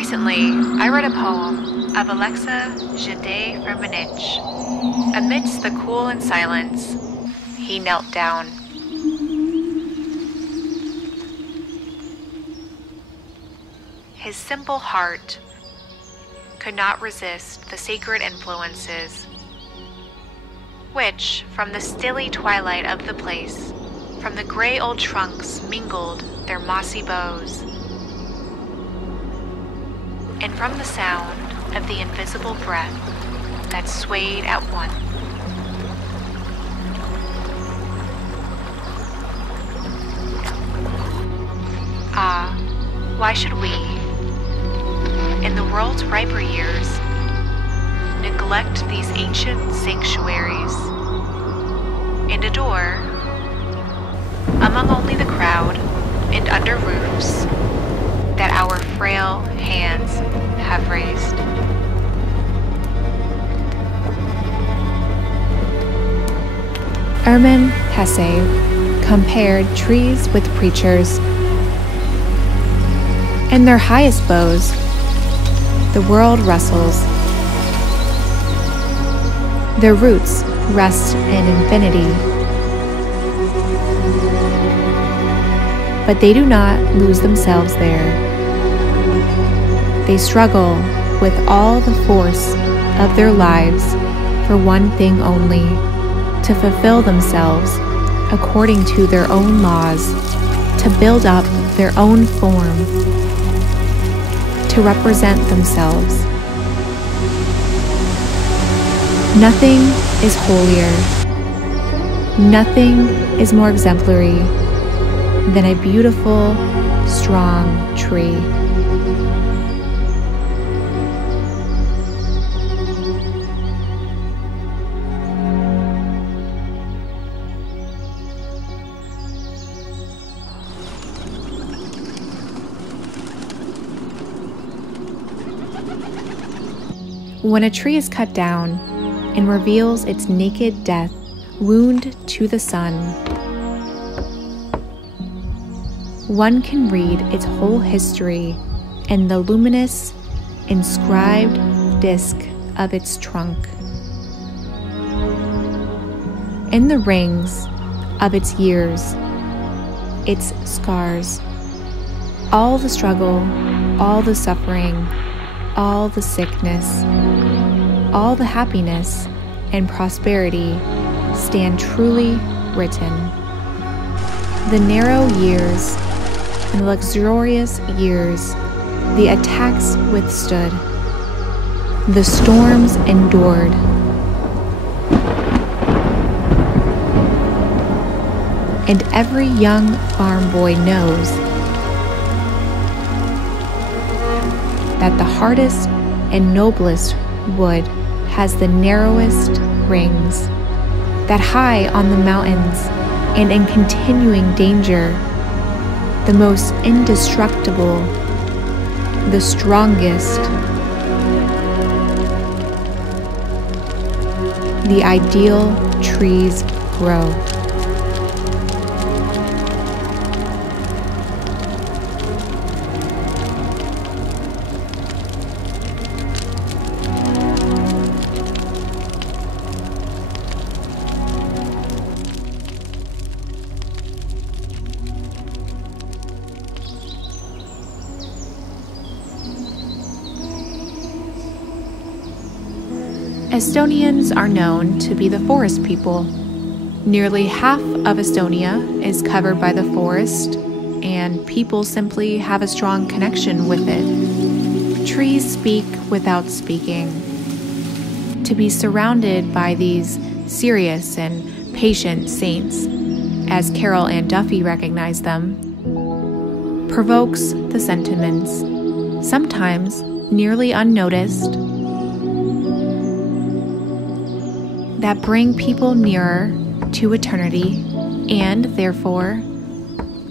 Recently, I read a poem of Alexa Jade-Firmenich. Amidst the cool and silence, he knelt down. His simple heart could not resist the sacred influences which, from the stilly twilight of the place, from the gray old trunks mingled their mossy boughs, and from the sound of the invisible breath that swayed at one. Ah, why should we, in the world's riper years, neglect these ancient sanctuaries and adore, among only the crowd and under roofs that our frail hands have raised? Hermann Hesse compared trees with preachers. In their highest boughs, the world wrestles. Their roots rest in infinity, but they do not lose themselves there. They struggle with all the force of their lives for one thing only: to fulfill themselves according to their own laws, to build up their own form, to represent themselves. Nothing is holier, nothing is more exemplary than a beautiful, strong tree. When a tree is cut down and reveals its naked death, wound to the sun, one can read its whole history in the luminous, inscribed disk of its trunk. In the rings of its years, its scars, all the struggle, all the suffering, all the sickness, all the happiness and prosperity stand truly written. The narrow years and the luxurious years the attacks withstood, the storms endured. And every young farm boy knows that the hardest and noblest wood has the narrowest rings, that high on the mountains and in continuing danger, the most indestructible, the strongest, the ideal trees grow. Estonians are known to be the forest people. Nearly half of Estonia is covered by the forest, and people simply have a strong connection with it. Trees speak without speaking. To be surrounded by these serious and patient saints, as Carol Ann Duffy recognized them, provokes the sentiments, sometimes nearly unnoticed, that bring people nearer to eternity and, therefore,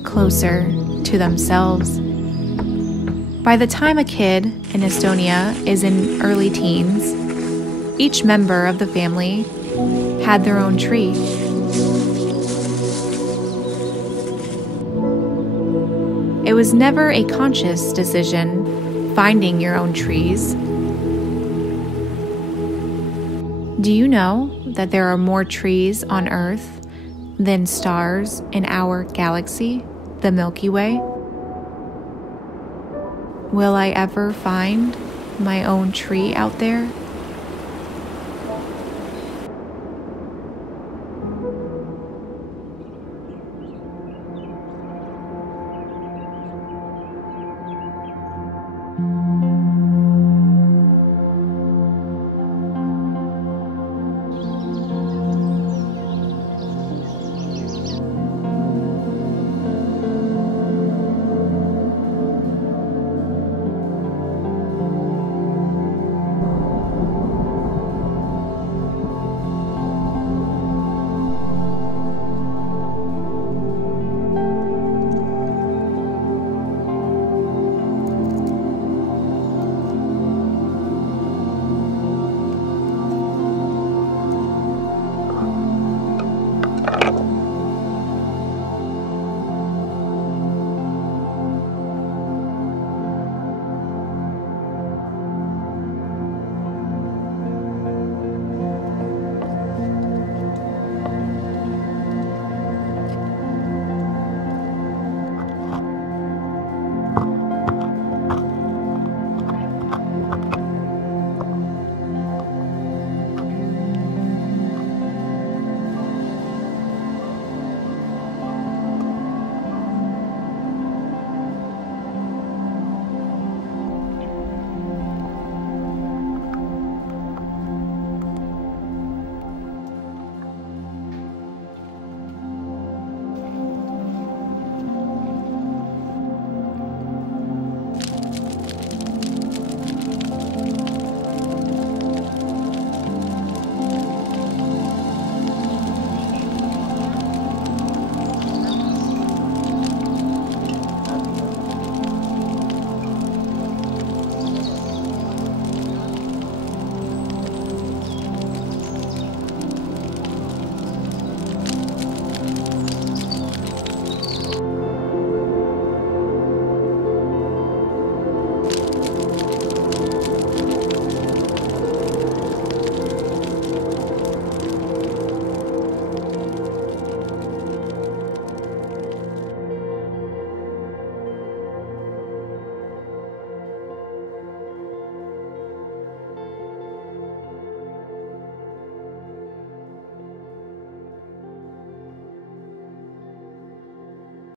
closer to themselves. By the time a kid in Estonia is in early teens, each member of the family had their own tree. It was never a conscious decision finding your own trees. Do you know that there are more trees on Earth than stars in our galaxy, the Milky Way? Will I ever find my own tree out there?